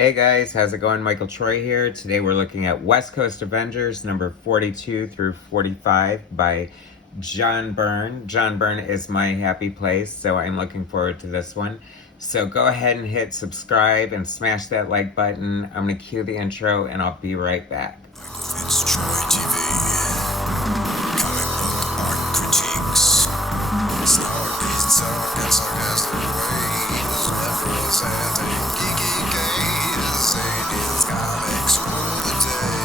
Hey guys, how's it going? Michael Troy here. Today we're looking at West Coast Avengers number 42 through 45 by John Byrne. John Byrne is my happy place, so I'm looking forward to this one. So go ahead and hit subscribe and smash that like button. I'm going to cue the intro and I'll be right back. MichaelFitzTroytv. Comic book art critiques. Snark, talk, and sarcastic ways. Levels and geeky gaze. Aliens, comics, rule the day.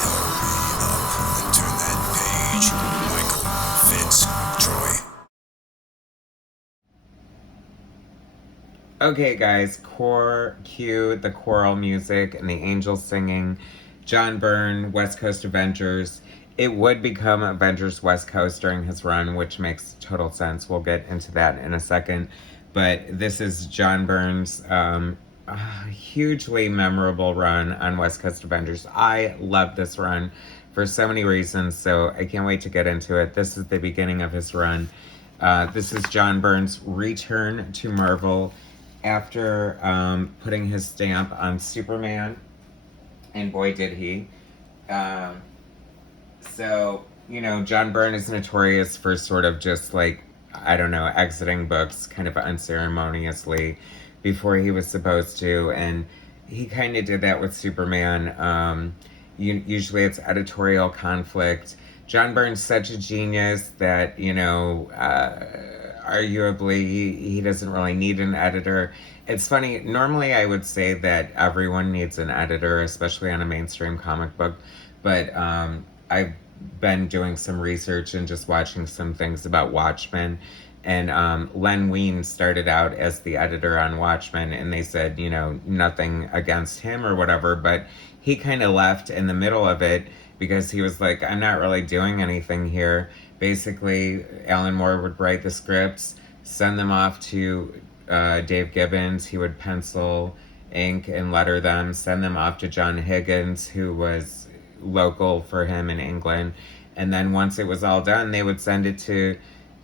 Hurry up and turn that page. MichaelFitzTroy. Okay guys, cue the choral music and the angels singing. John Byrne, West Coast Avengers. It would become Avengers West Coast during his run, which makes total sense. We'll get into that in a second. But this is John Byrne's hugely memorable run on West Coast Avengers. I love this run for so many reasons, so I can't wait to get into it. This is the beginning of his run. This is John Byrne's return to Marvel after putting his stamp on Superman. And boy, did he. So, John Byrne is notorious for sort of just like, I don't know, exiting books kind of unceremoniously before he was supposed to. And he kind of did that with Superman. Usually it's editorial conflict. John Byrne's such a genius that, arguably he doesn't really need an editor. It's funny, normally I would say that everyone needs an editor, especially on a mainstream comic book, but I've been doing some research and just watching some things about Watchmen, and Len Wein started out as the editor on Watchmen, and they said, nothing against him or whatever, but he kind of left in the middle of it because he was like, I'm not really doing anything here. Basically, Alan Moore would write the scripts, send them off to Dave Gibbons. He would pencil, ink, and letter them, send them off to John Higgins, who was local for him in England. And then once it was all done, they would send it to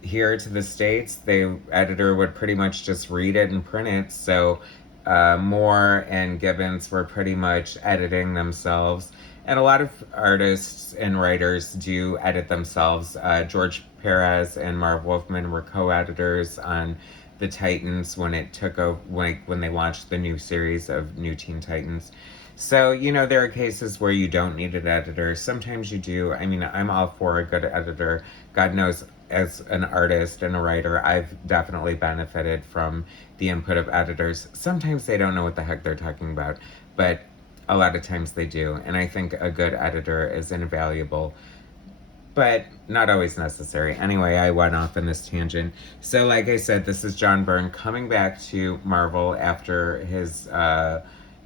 the States. The editor would pretty much just read it and print it. So Moore and Gibbons were pretty much editing themselves. And a lot of artists and writers do edit themselves. George Perez and Marv Wolfman were co-editors on the Titans when it took over, when they launched the new series of New Teen Titans. So, there are cases where you don't need an editor. Sometimes you do. I mean, I'm all for a good editor. God knows, as an artist and a writer, I've definitely benefited from the input of editors. Sometimes they don't know what the heck they're talking about, but a lot of times they do. And I think a good editor is invaluable, but not always necessary. Anyway, I went off in this tangent. So like I said, this is John Byrne coming back to Marvel after his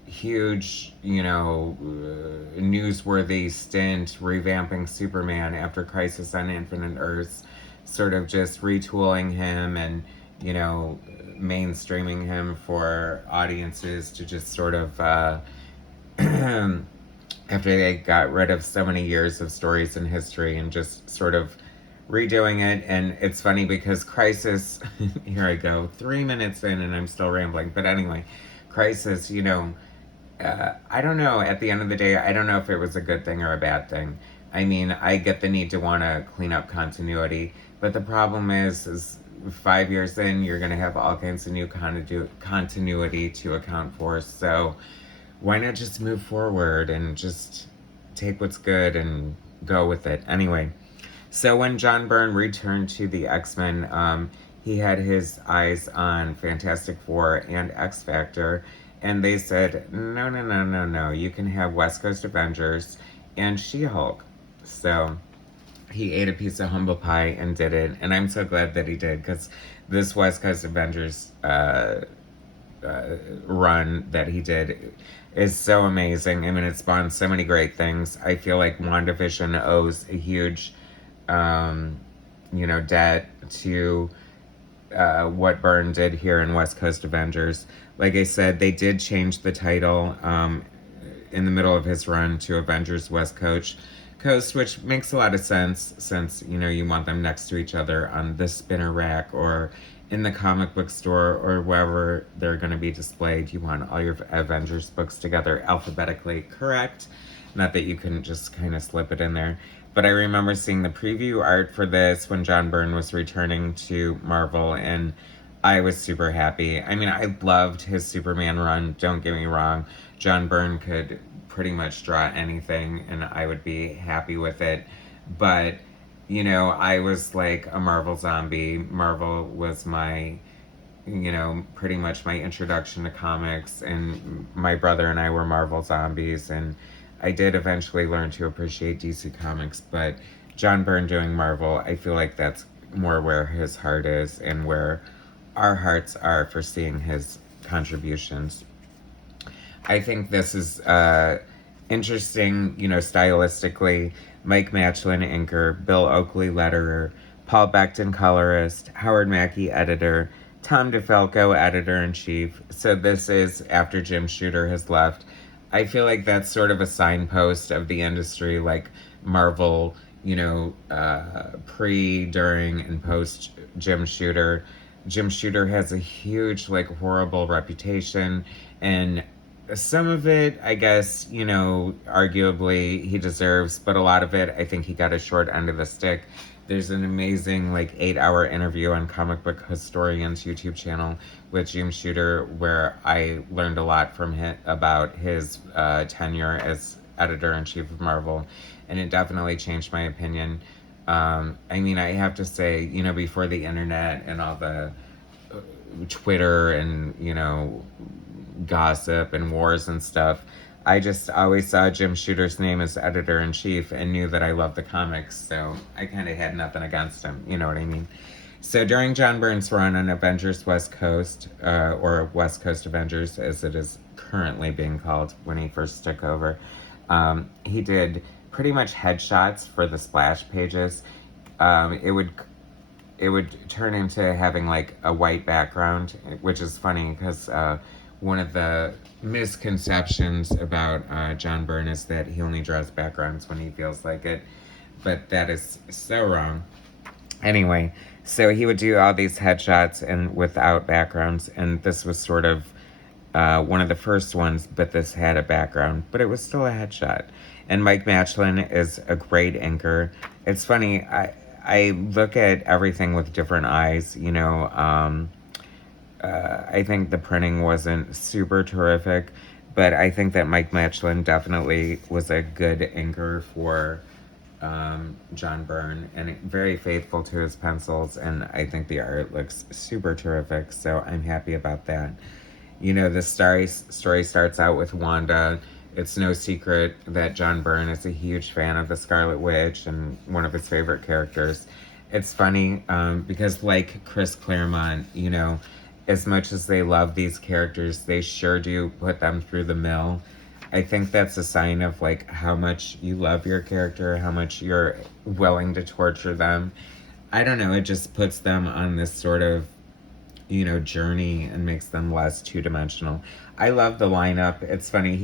huge, newsworthy stint revamping Superman after Crisis on Infinite Earths, sort of just retooling him and, mainstreaming him for audiences to just sort of, after they got rid of so many years of stories in history and just sort of redoing it. And it's funny because Crisis, here I go, 3 minutes in and I'm still rambling. But anyway, Crisis, I don't know, at the end of the day, I don't know if it was a good thing or a bad thing. I mean, I get the need to want to clean up continuity, but the problem is 5 years in, you're going to have all kinds of new continuity to account for. So why not just move forward and just take what's good and go with it? Anyway, so when John Byrne returned to the X-Men, he had his eyes on Fantastic Four and X-Factor, and they said, no, you can have West Coast Avengers and She-Hulk. So he ate a piece of humble pie and did it, and I'm so glad that he did, because this West Coast Avengers run that he did is so amazing. I mean, it spawned so many great things. I feel like WandaVision owes a huge, debt to what Byrne did here in West Coast Avengers. Like I said, they did change the title in the middle of his run to Avengers West Coast, which makes a lot of sense since, you want them next to each other on the spinner rack or in the comic book store or wherever they're going to be displayed, you want all your Avengers books together alphabetically correct. Not that you couldn't just kind of slip it in there. But I remember seeing the preview art for this when John Byrne was returning to Marvel, and I was super happy. I mean, I loved his Superman run, don't get me wrong. John Byrne could pretty much draw anything, and I would be happy with it. But I was like a Marvel zombie. Marvel was my, pretty much my introduction to comics, and my brother and I were Marvel zombies, and I did eventually learn to appreciate DC Comics, but John Byrne doing Marvel, I feel like that's more where his heart is and where our hearts are for seeing his contributions. I think this is interesting, stylistically. Mike Matchlin, inker, Bill Oakley, letterer, Paul Becton, colorist, Howard Mackey, editor, Tom DeFalco, editor-in-chief. So this is after Jim Shooter has left. I feel like that's sort of a signpost of the industry, like Marvel, pre, during, and post Jim Shooter. Jim Shooter has a huge, like, horrible reputation, and some of it, I guess, arguably he deserves, but a lot of it, I think he got a short end of the stick. There's an amazing, like, 8-hour interview on Comic Book Historian's YouTube channel with Jim Shooter where I learned a lot from him about his tenure as editor-in-chief of Marvel, and it definitely changed my opinion. I mean, I have to say, before the internet and all the Twitter and, gossip and wars and stuff, I just always saw Jim Shooter's name as editor-in-chief and knew that I loved the comics, so I kind of had nothing against him, you know what I mean? So during John Byrne's run on Avengers West Coast, or West Coast Avengers as it is currently being called when he first took over, he did pretty much headshots for the splash pages. It would turn into having like a white background, which is funny because one of the misconceptions about John Byrne is that he only draws backgrounds when he feels like it, but that is so wrong. Anyway, so he would do all these headshots and without backgrounds, and this was sort of one of the first ones, but this had a background, but it was still a headshot. And Mike Matchlin is a great inker. It's funny, I look at everything with different eyes, I think the printing wasn't super terrific, but I think that Mike Matchlin definitely was a good inker for John Byrne, and very faithful to his pencils, and I think the art looks super terrific, so I'm happy about that. The story starts out with Wanda. It's no secret that John Byrne is a huge fan of the Scarlet Witch and one of his favorite characters. It's funny because, like Chris Claremont, as much as they love these characters, they sure do put them through the mill. I think that's a sign of like how much you love your character, how much you're willing to torture them. I don't know, it just puts them on this sort of, journey and makes them less two-dimensional. I love the lineup. It's funny,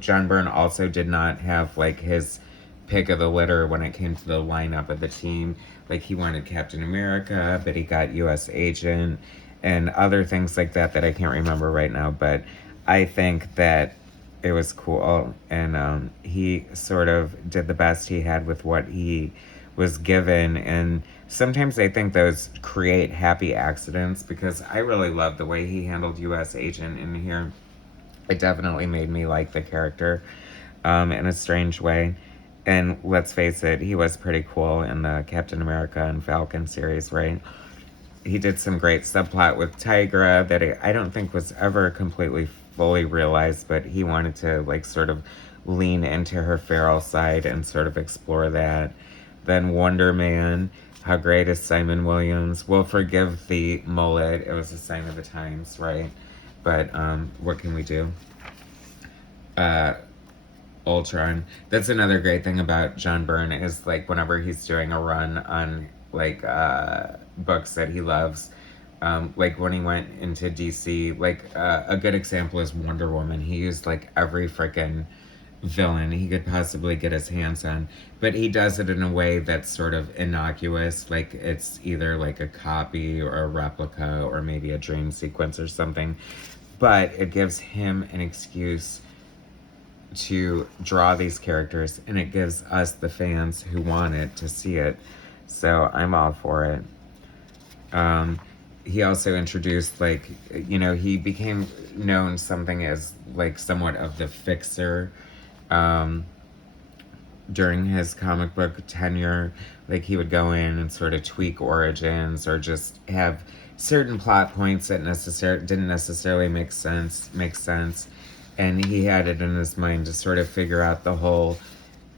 John Byrne also did not have like his pick of the litter when it came to the lineup of the team. Like he wanted Captain America, but he got US Agent and other things like that I can't remember right now, but I think that it was cool, and he sort of did the best he had with what he was given, and sometimes I think those create happy accidents because I really love the way he handled US Agent in here. It definitely made me like the character in a strange way, and let's face it, he was pretty cool in the Captain America and Falcon series, right? He did some great subplot with Tigra that I don't think was ever completely fully realized, but he wanted to like sort of lean into her feral side and sort of explore that. Then Wonder Man, how great is Simon Williams? We'll forgive the mullet, it was a sign of the times, right? But what can we do? Ultron. That's another great thing about John Byrne is like whenever he's doing a run on like books that he loves, like when he went into DC, like a good example is Wonder Woman. He used like every freaking villain he could possibly get his hands on. But he does it in a way that's sort of innocuous, like it's either like a copy or a replica or maybe a dream sequence or something. But it gives him an excuse to draw these characters, and it gives us, the fans who want it, to see it. So I'm all for it. He also introduced, like, he became known something as like somewhat of the fixer um, during his comic book tenure. Like, he would go in and sort of tweak origins or just have certain plot points that didn't necessarily make sense, and he had it in his mind to sort of figure out the whole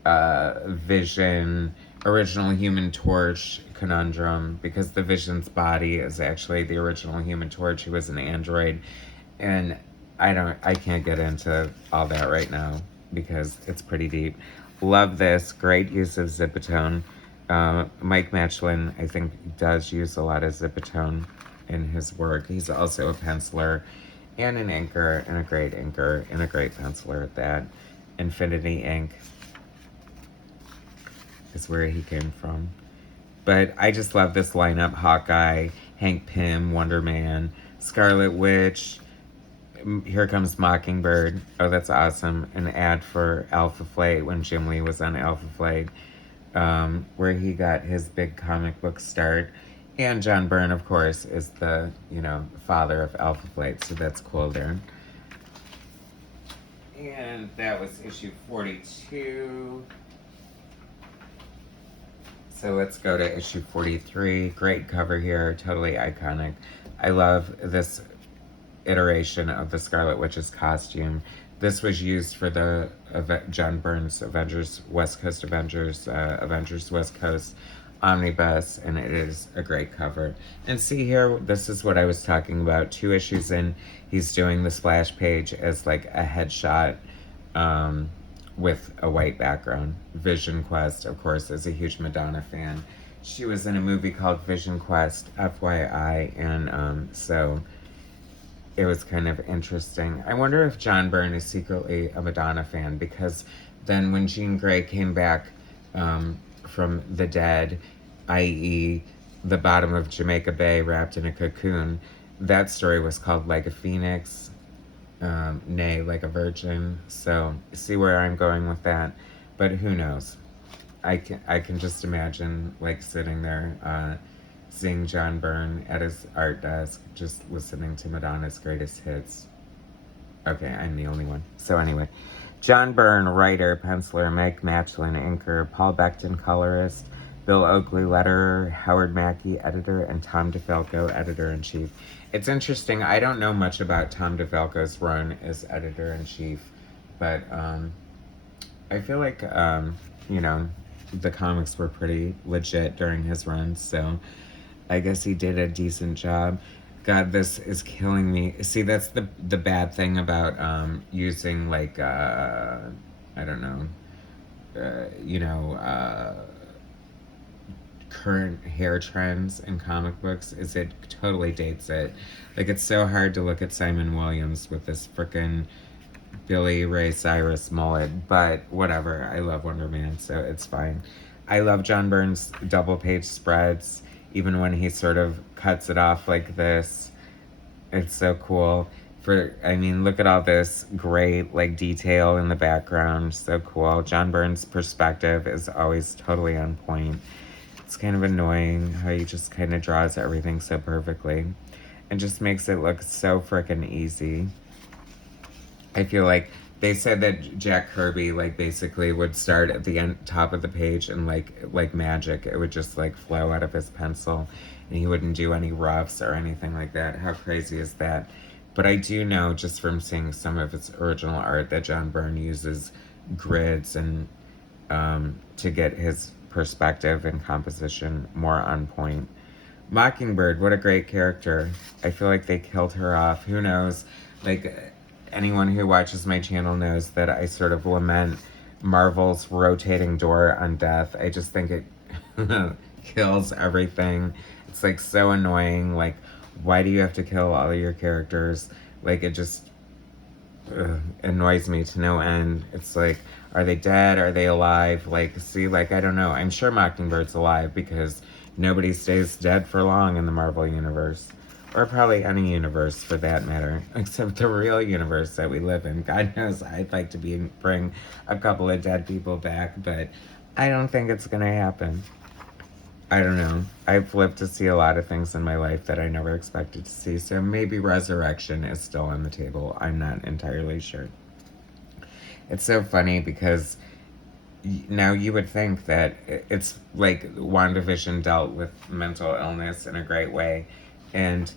Vision, original Human Torch conundrum, because the Vision's body is actually the original Human Torch, who was an android. And I can't get into all that right now because it's pretty deep. Love this. Great use of Zipatone. Mike Matchlin, I think, does use a lot of Zipatone in his work. He's also a penciler and an inker, and a great penciler at that. Infinity Ink is where he came from. But I just love this lineup. Hawkeye, Hank Pym, Wonder Man, Scarlet Witch. Here comes Mockingbird. Oh, that's awesome. An ad for Alpha Flight when Jim Lee was on Alpha Flight, where he got his big comic book start. And John Byrne, of course, is the, father of Alpha Flight, so that's cool there. And that was issue 42. So let's go to issue 43. Great cover here, totally iconic. I love this iteration of the Scarlet Witch's costume. This was used for the John Byrne's Avengers West Coast Avengers, Avengers West Coast omnibus, and it is a great cover. And see here, this is what I was talking about. 2 issues in, he's doing the splash page as like a headshot with a white background. Vision Quest, of course, is a huge Madonna fan. She was in a movie called Vision Quest, FYI, and so it was kind of interesting. I wonder if John Byrne is secretly a Madonna fan, because then when Jean Grey came back from the dead, i.e. the bottom of Jamaica Bay wrapped in a cocoon, that story was called Like a Phoenix, nay, like a virgin. So see where I'm going with that, but who knows? I can just imagine, like, sitting there seeing John Byrne at his art desk just listening to Madonna's greatest hits. Okay, I'm the only one. So anyway, John Byrne, writer, penciler, Mike Matchlin, inker, Paul Beckton, colorist, Bill Oakley, letterer, Howard Mackey, editor, and Tom DeFalco, editor-in-chief. It's interesting, I don't know much about Tom DeFalco's run as editor-in-chief, but I feel like, the comics were pretty legit during his run, so I guess he did a decent job. God, this is killing me. See, that's the bad thing about using, like, I don't know, current hair trends in comic books, is it totally dates it. Like, it's so hard to look at Simon Williams with this frickin' Billy Ray Cyrus mullet, but whatever. I love Wonder Man, so it's fine. I love John Byrne's double page spreads, even when he sort of cuts it off like this. It's so cool. Look at all this great, like, detail in the background. So cool. John Byrne's perspective is always totally on point. It's kind of annoying how he just kind of draws everything so perfectly and just makes it look so frickin' easy. I feel like they said that Jack Kirby, like, basically would start at the top of the page and like magic, it would just, like, flow out of his pencil, and he wouldn't do any roughs or anything like that. How crazy is that? But I do know, just from seeing some of his original art, that John Byrne uses grids and to get his perspective and composition more on point. Mockingbird, what a great character. I feel like they killed her off. Who knows? Like, anyone who watches my channel knows that I sort of lament Marvel's rotating door on death. I just think it kills everything. It's, like, so annoying. Like, why do you have to kill all of your characters? Like, it just annoys me to no end. It's like, are they dead? Are they alive? Like, see, like, I don't know. I'm sure Mockingbird's alive because nobody stays dead for long in the Marvel Universe. Or probably any universe for that matter, except the real universe that we live in. God knows I'd like to bring a couple of dead people back, but I don't think it's gonna happen. I don't know. I've lived to see a lot of things in my life that I never expected to see, so maybe resurrection is still on the table. I'm not entirely sure. It's so funny because now you would think that it's like WandaVision dealt with mental illness in a great way, and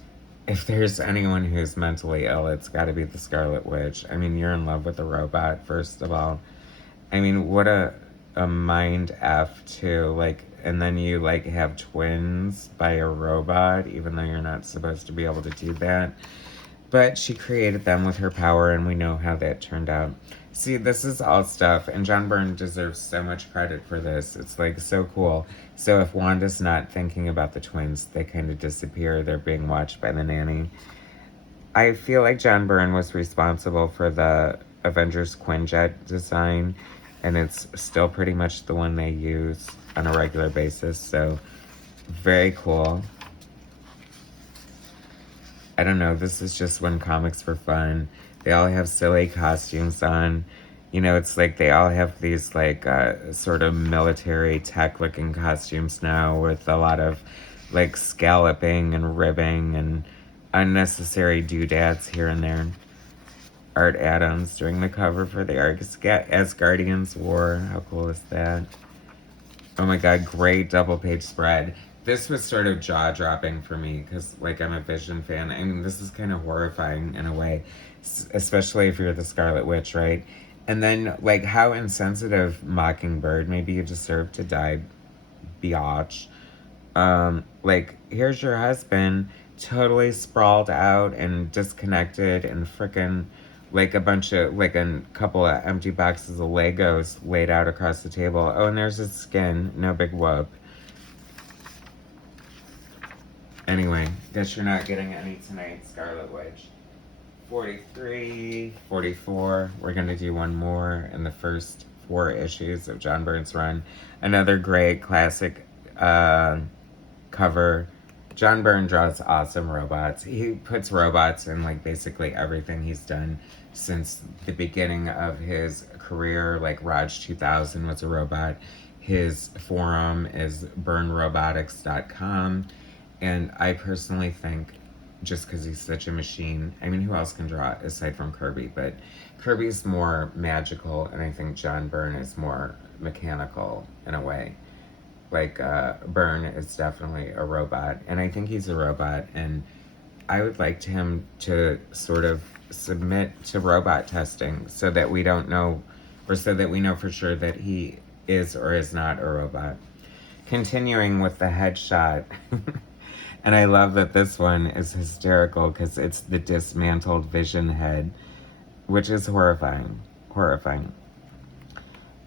if there's anyone who's mentally ill, it's got to be the Scarlet Witch. I mean, you're in love with a robot, first of all. I mean, what a mind F too. Like, and then you like have twins by a robot, even though you're not supposed to be able to do that. But she created them with her power, and we know how that turned out. See, this is all stuff, and John Byrne deserves so much credit for this. It's like so cool. So if Wanda's not thinking about the twins, they kind of disappear. They're being watched by the nanny. I feel like John Byrne was responsible for the Avengers Quinjet design, and it's still pretty much the one they use on a regular basis. So very cool. I don't know, this is just when comics were fun. They all have silly costumes on. You know, it's like they all have these like sort of military tech looking costumes now with a lot of like scalloping and ribbing and unnecessary doodads here and there. Art Adams doing the cover for the Asgardians War. How cool is that? Oh my god, great double page spread. This was sort of jaw-dropping for me because, like, I'm a Vision fan. I mean, this is kind of horrifying in a way, especially if you're the Scarlet Witch, right? And then, like, how insensitive Mockingbird. Maybe you deserve to die, biatch. Like, here's your husband totally sprawled out and disconnected and frickin' like a couple of empty boxes of Legos laid out across the table. Oh, and there's his skin. No big whoop. Anyway, guess you're not getting any tonight, Scarlet Witch. 43, 44. We're going to do one more in the first 4 issues of John Byrne's run. Another great classic cover. John Byrne draws awesome robots. He puts robots in like basically everything he's done since the beginning of his career. Like Raj 2000 was a robot. His forum is byrnerobotics.com. And I personally think, just because he's such a machine, I mean, who else can draw aside from Kirby? But Kirby's more magical, and I think John Byrne is more mechanical in a way. Like, Byrne is definitely a robot, and I think he's a robot, and I would like him to sort of submit to robot testing so that we don't know, or so that we know for sure that he is or is not a robot. Continuing with the headshot. And I love that this one is hysterical because it's the dismantled Vision head, which is horrifying. Horrifying.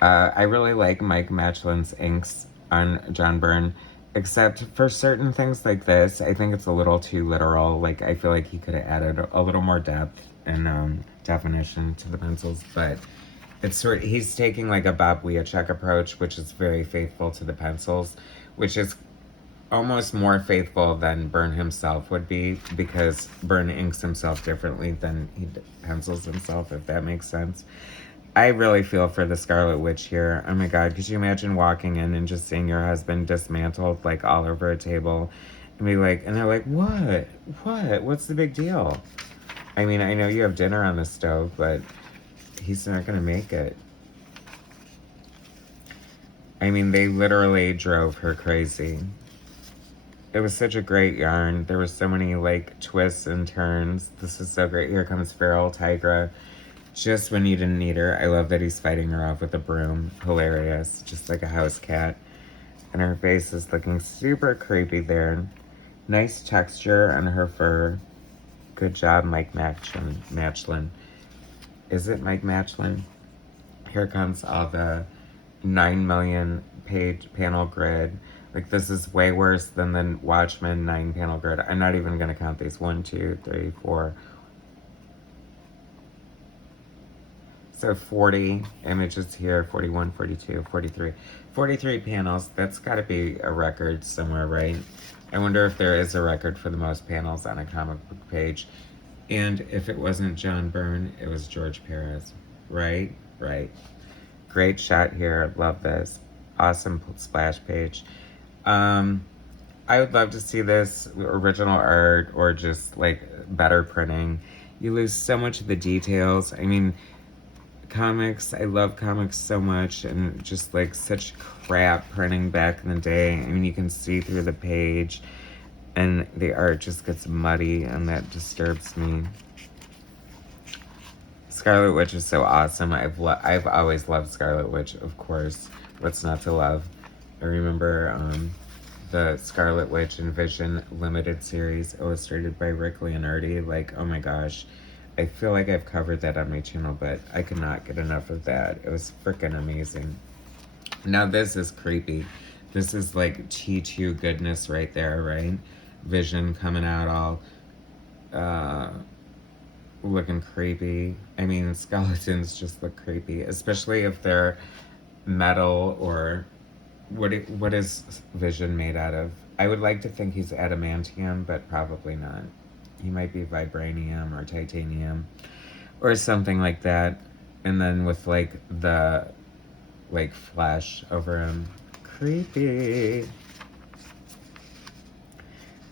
I really like Mike Matchlin's inks on John Byrne, except for certain things like this, I think it's a little too literal. Like, I feel like he could have added a little more depth and definition to the pencils, but it's he's taking like a Bob Wiacek approach, which is very faithful to the pencils, which is almost more faithful than Byrne himself would be, because Byrne inks himself differently than he pencils himself, if that makes sense. I really feel for the Scarlet Witch here. Oh my god, could you imagine walking in and just seeing your husband dismantled, like, all over a table, and be like, and they're like, what's the big deal? I mean, I know you have dinner on the stove, but he's not gonna make it. I mean, they literally drove her crazy. It was such a great yarn. There were so many, like, twists and turns. This is so great. Here comes Feral Tigra. Just when you didn't need her. I love that he's fighting her off with a broom. Hilarious. Just like a house cat. And her face is looking super creepy there. Nice texture on her fur. Good job, Mike Matchlin. Is it Mike Matchlin? Here comes all the 9 million page panel grid. Like, this is way worse than the Watchmen 9-panel grid. I'm not even going to count these. 1, 2, 3, 4. So 40 images here, 41, 42, 43. 43 panels. That's got to be a record somewhere, right? I wonder if there is a record for the most panels on a comic book page. And if it wasn't John Byrne, it was George Perez. Right? Right. Great shot here. Love this. Awesome splash page. I would love to see this original art or just like better printing. You lose so much of the details. I mean, comics, I love comics so much, and just like such crap printing back in the day. I mean, you can see through the page and the art just gets muddy, and that disturbs me. Scarlet Witch is so awesome. I've always loved Scarlet Witch, of course. What's not to love? I remember the Scarlet Witch and Vision limited series illustrated by Rick Leonardi. Like, oh my gosh. I feel like I've covered that on my channel, but I could not get enough of that. It was freaking amazing. Now this is creepy. This is like T2 goodness right there, right? Vision coming out all looking creepy. I mean, skeletons just look creepy, especially if they're metal or what is Vision made out of? I would like to think he's adamantium, but probably not. He might be vibranium or titanium or something like that. And then with like the like flesh over him. Creepy.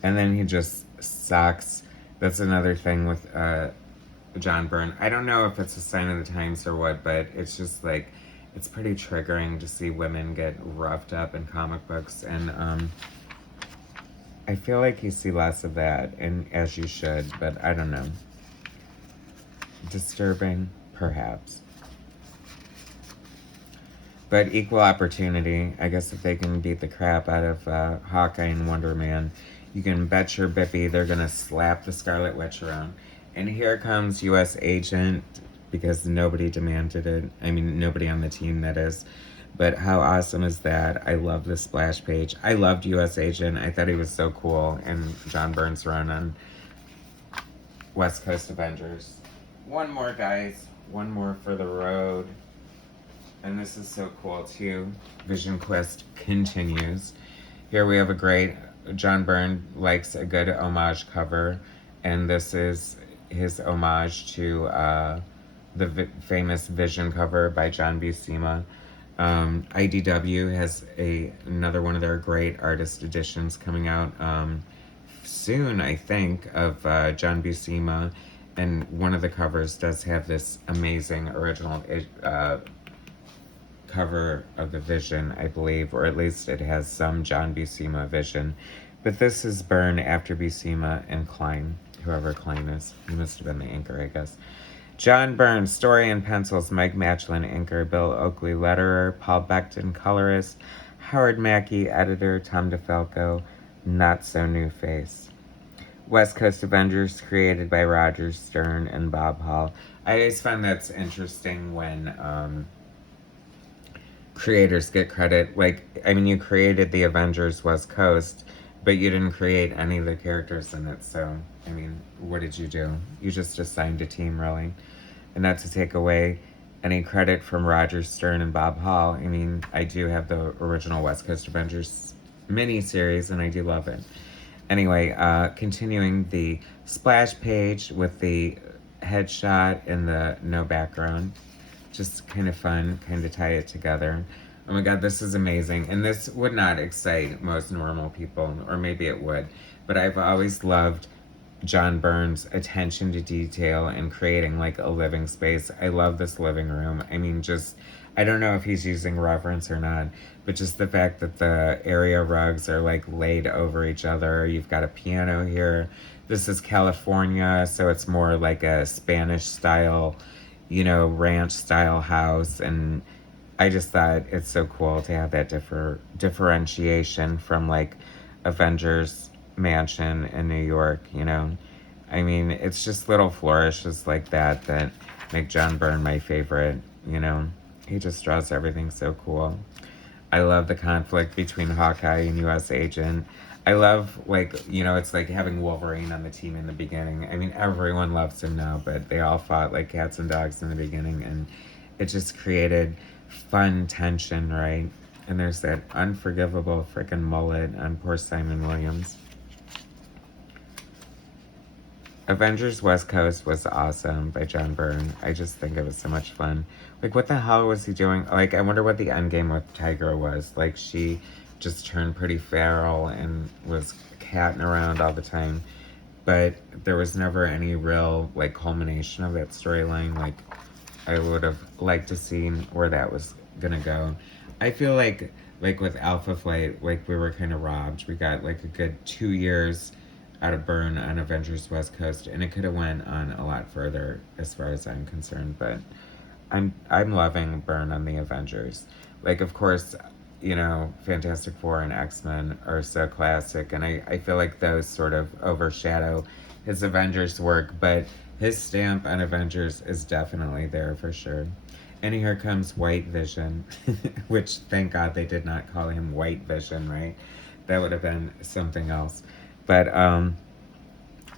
And then he just sucks. That's another thing with John Byrne. I don't know if it's a sign of the times or what, but it's just like, it's pretty triggering to see women get roughed up in comic books. And I feel like you see less of that, and as you should, but I don't know. Disturbing, perhaps. But equal opportunity. I guess if they can beat the crap out of Hawkeye and Wonder Man, you can bet your bippy they're going to slap the Scarlet Witch around. And here comes U.S. Agent, because nobody demanded it. I mean, nobody on the team, that is. But how awesome is that? I love this splash page. I loved U.S. Agent. I thought he was so cool. And John Byrne's run on West Coast Avengers. One more, guys. One more for the road. And this is so cool, too. Vision Quest continues. Here we have a great... John Byrne likes a good homage cover. And this is his homage to the famous Vision cover by John Buscema. IDW has another one of their great artist editions coming out soon, I think, of John Buscema, and one of the covers does have this amazing original cover of the Vision, I believe, or at least it has some John Buscema Vision. But this is Byrne after Buscema and Klein, whoever Klein is. He must have been the inker, I guess. John Byrne, story and pencils, Mike Matchlin, inker, Bill Oakley, letterer, Paul Beckton, colorist, Howard Mackey, editor, Tom DeFalco, not so new face. West Coast Avengers, created by Roger Stern and Bob Hall. I always find that's interesting when creators get credit. Like, I mean, you created the Avengers West Coast, but you didn't create any of the characters in it, so, I mean, what did you do? You just assigned a team, really. And not to take away any credit from Roger Stern and Bob Hall. I mean, I do have the original West Coast Avengers mini-series, and I do love it. Anyway, continuing the splash page with the headshot and the no background. Just kind of fun, kind of tie it together. Oh my god, this is amazing. And this would not excite most normal people, or maybe it would. But I've always loved John Byrne's attention to detail and creating like a living space. I love this living room. I mean, just, I don't know if he's using reference or not, but just the fact that the area rugs are like laid over each other. You've got a piano here. This is California, so it's more like a Spanish style, you know, ranch style house. And I just thought it's so cool to have that differentiation from like Avengers Mansion in New York, you know. I mean, it's just little flourishes like that that make John Byrne my favorite, you know. He just draws everything so cool. I love the conflict between Hawkeye and U.S. Agent. I love, like, you know, it's like having Wolverine on the team in the beginning. I mean, everyone loves him now, but they all fought like cats and dogs in the beginning, and it just created fun tension, right? And there's that unforgivable freaking mullet on poor Simon Williams. Avengers West Coast was awesome by John Byrne. I just think it was so much fun. Like, what the hell was he doing? Like, I wonder what the end game with Tigra was. Like, she just turned pretty feral and was catting around all the time. But there was never any real, like, culmination of that storyline. Like, I would have liked to see where that was gonna go. I feel like with Alpha Flight, like, we were kind of robbed. We got, like, a good 2 years out of Byrne on Avengers West Coast, and it could have went on a lot further as far as I'm concerned. But I'm loving Byrne on the Avengers. Like, of course, you know, Fantastic Four and X-Men are so classic, and I feel like those sort of overshadow his Avengers work, but his stamp on Avengers is definitely there for sure. And here comes White Vision, which thank God they did not call him White Vision, right? That would have been something else. But,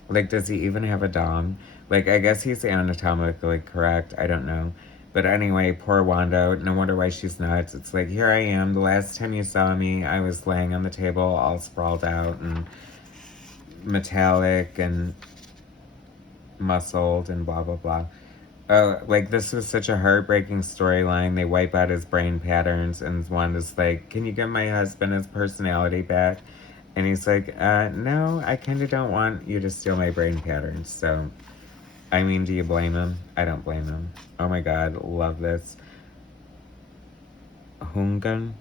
like, does he even have a dong? Like, I guess he's anatomically correct. I don't know. But anyway, poor Wanda. No wonder why she's nuts. It's like, here I am. The last time you saw me, I was laying on the table all sprawled out and metallic and muscled and blah, blah, blah. Oh, like, this was such a heartbreaking storyline. They wipe out his brain patterns, and Wanda's like, can you give my husband his personality back? And he's like, no, I kind of don't want you to steal my brain patterns. So, I mean, do you blame him? I don't blame him. Oh my God, love this. Hungan,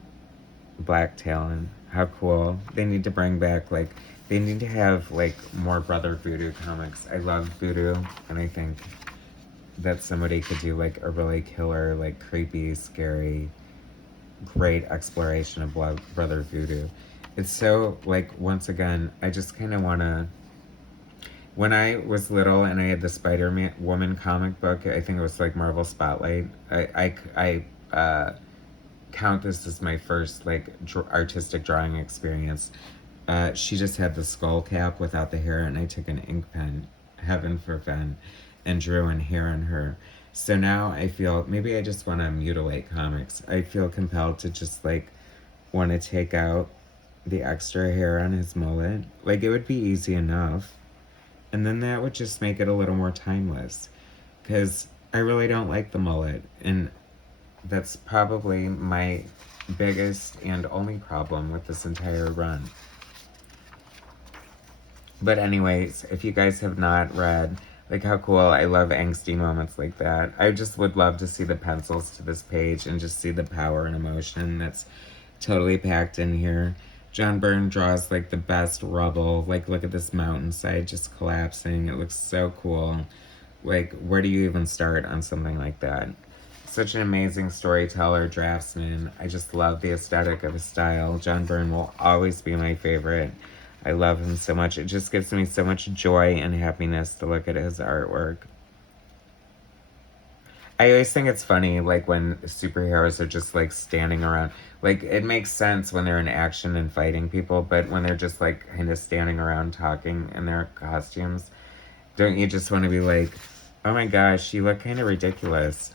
Black Talon. How cool. They need to bring back, like, they need to have, like, more Brother Voodoo comics. I love Voodoo, and I think that somebody could do, like, a really killer, like, creepy, scary, great exploration of Brother Voodoo. It's so, like, once again, I just kind of want to... When I was little and I had the Spider-Woman comic book, I think it was, like, Marvel Spotlight, I count this as my first, like, artistic drawing experience. She just had the skull cap without the hair, and I took an ink pen, heaven forbid, and drew in hair on her. So now I feel, maybe I just want to mutilate comics. I feel compelled to just, like, want to take out the extra hair on his mullet. Like, it would be easy enough. And then that would just make it a little more timeless. Because I really don't like the mullet. And that's probably my biggest and only problem with this entire run. But anyways, if you guys have not read, like, how cool, I love angsty moments like that. I just would love to see the pencils to this page and just see the power and emotion that's totally packed in here. John Byrne draws, like, the best rubble. Like, look at this mountainside just collapsing. It looks so cool. Like, where do you even start on something like that? Such an amazing storyteller, draftsman. I just love the aesthetic of his style. John Byrne will always be my favorite. I love him so much. It just gives me so much joy and happiness to look at his artwork. I always think it's funny, like, when superheroes are just, like, standing around. Like, it makes sense when they're in action and fighting people, but when they're just, like, kind of standing around talking in their costumes, don't you just want to be like, oh my gosh, you look kind of ridiculous.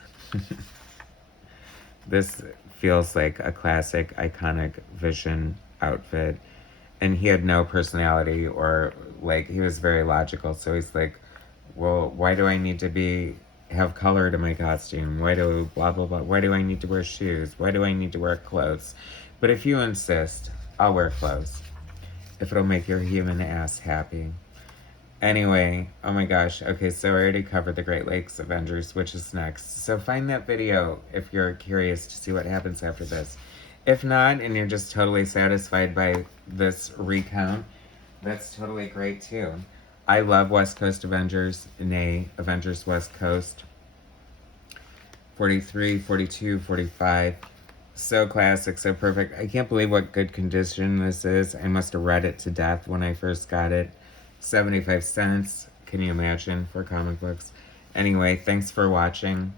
This feels like a classic, iconic Vision outfit. And he had no personality, or, like, he was very logical. So he's like, well, why do I need to have color to my costume? Why do blah, blah, blah? Why do I need to wear shoes? Why do I need to wear clothes? But if you insist, I'll wear clothes. If it'll make your human ass happy. Anyway, oh my gosh. Okay, so I already covered the Great Lakes Avengers, which is next. So find that video if you're curious to see what happens after this. If not, and you're just totally satisfied by this recount, that's totally great too. I love West Coast Avengers, nay, Avengers West Coast. 43, 42, 45. So classic, so perfect. I can't believe what good condition this is. I must have read it to death when I first got it. 75 cents. Can you imagine, for comic books? Anyway, thanks for watching.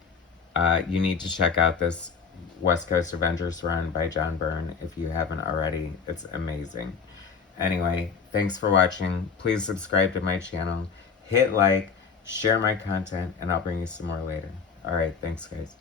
You need to check out this West Coast Avengers run by John Byrne if you haven't already. It's amazing. Anyway, thanks for watching. Please subscribe to my channel. Hit like, share my content, and I'll bring you some more later. Alright, thanks guys.